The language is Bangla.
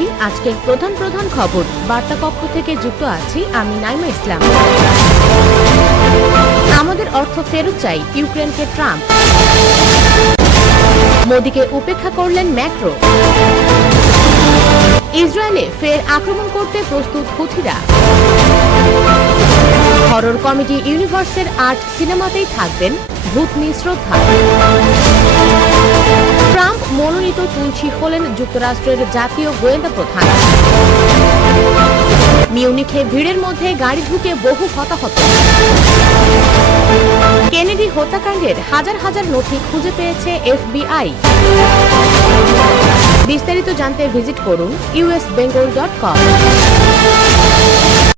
জানাচ্ছি আজকের প্রধান প্রধান খবর। বার্তা কক্ষ থেকে যুক্ত আছি আমি নাইমা ইসলাম। আমাদের অর্থ ফেরত চাই, ইউক্রেনকে ট্রাম্প। মোদিকে উপেক্ষা করলেন ম্যাক্রো। ইসরায়েলে ফের আক্রমণ করতে প্রস্তুত হুথিরা। হরর কমেডি ইউনিভার্সের ৮ সিনেমাতেই থাকবেন ভূতনি শ্রদ্ধা। ট্রাম্প মনোনীত তুলসী হলেন যুক্তরাষ্ট্রের জাতীয় গোয়েন্দা প্রধান। মিউনিখে ভিড়ের মধ্যে গাড়ি ঢুকে বহু হতাহত। কেনেডি হত্যাকাণ্ডের হাজার হাজার নথি খুঁজে পেয়েছে FBI। বিস্তারিত জানতে ভিজিট করুন usbengal.com।